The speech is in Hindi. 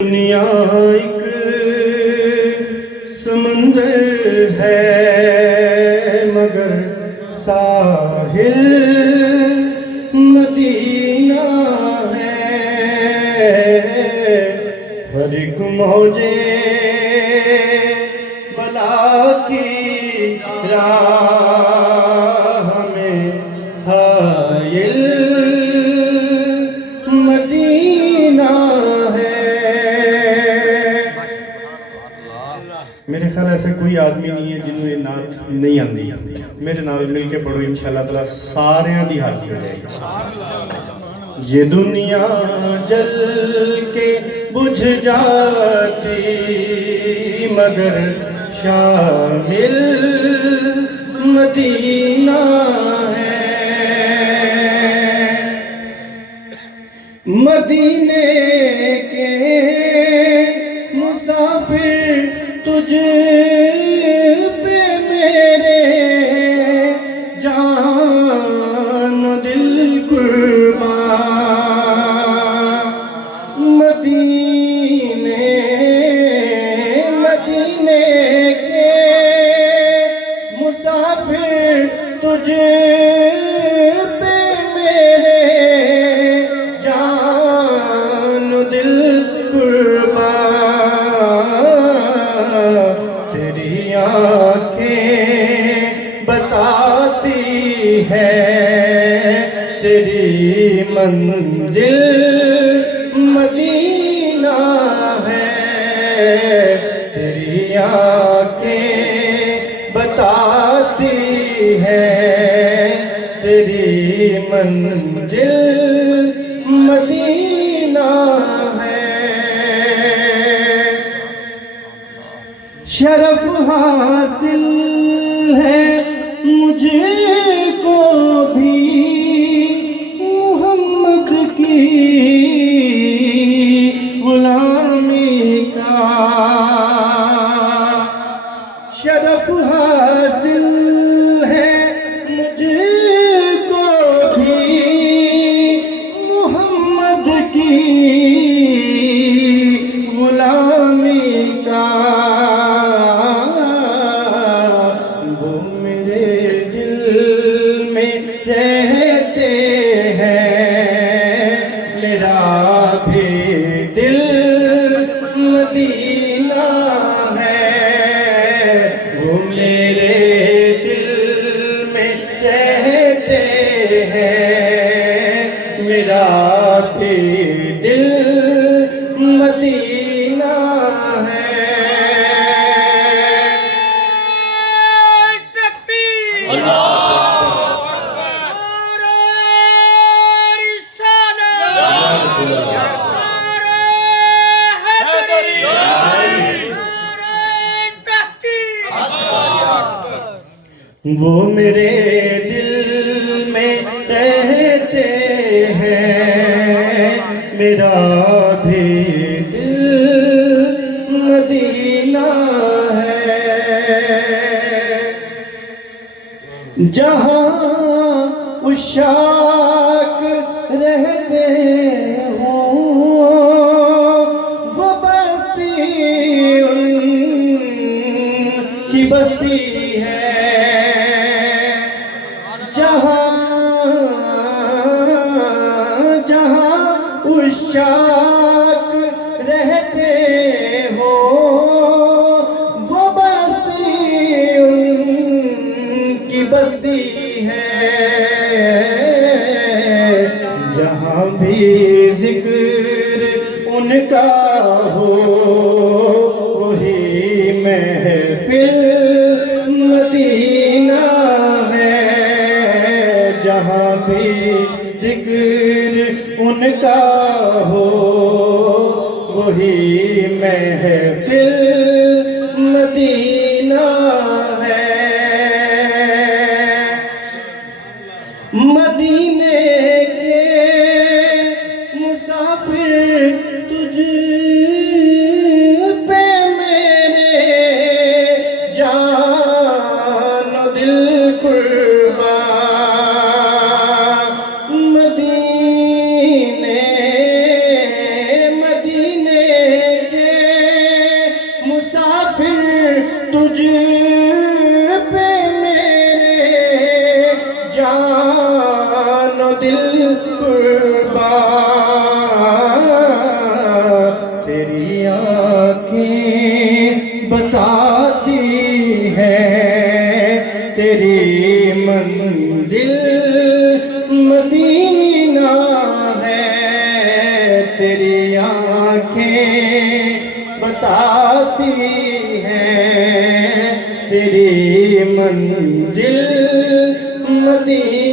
दुनिया एक समंदर है मगर साहिल मदीना है। हर एक मौजे बला की राह में हायल मदीना है। मेरे ख्याल ऐसा कोई आदमी नहीं है जिन्होंने नात नहीं आती। मेरे नाल मिल के पढ़ो, इंशाअल्लाह ताला सारियां दी हाजिर हो जाएगी। ये दुनिया जल के बुझ जाती मगर शामिल मदीना है। मदीने के मुसाफिर तुझ पे मेरे जान दिल कुर्बान। मदीने के मुसाफिर तुझ पे मेरे जान दिल कुर्बान। तेरी आँखें बताती है तेरी मंजिल मदीना है। तेरी आँखें बताती है तेरी मंजिल मदीना है। शरफ हासिल है मुझको भी मोहम्मद की गुलामी का। शरफ हासिल है मुझको भी मोहम्मद की गुलामी का। वो मेरे दिल में रहते हैं मेरा भी दिल मदीना है। वो मेरे दिल में रहते हैं मेरा भी दिल मदीना है। वो मेरे दिल में रहते हैं मेरा भी दिल मदीना है। जहाँ उशाक रहते हो वो बस्ती उनकी बस्ती है। जहाँ उशाक रहते हो वो बस्ती उनकी बस्ती है। जहाँ भी जिक्र उनका हो वही महफिल मदीना है। जहाँ भी जिक्र उनका हो वही महफिल मदीना है। मदीने के मुसाफिर तुझ पे मेरे जान दिल कुर्बान। मदीने तुझ पे मेरे जान दिल कुर्बान, तेरी आँखें बताती है तेरी मंजिल मदीना है, तेरी आँखें बताती है तेरी मंजिल मदीना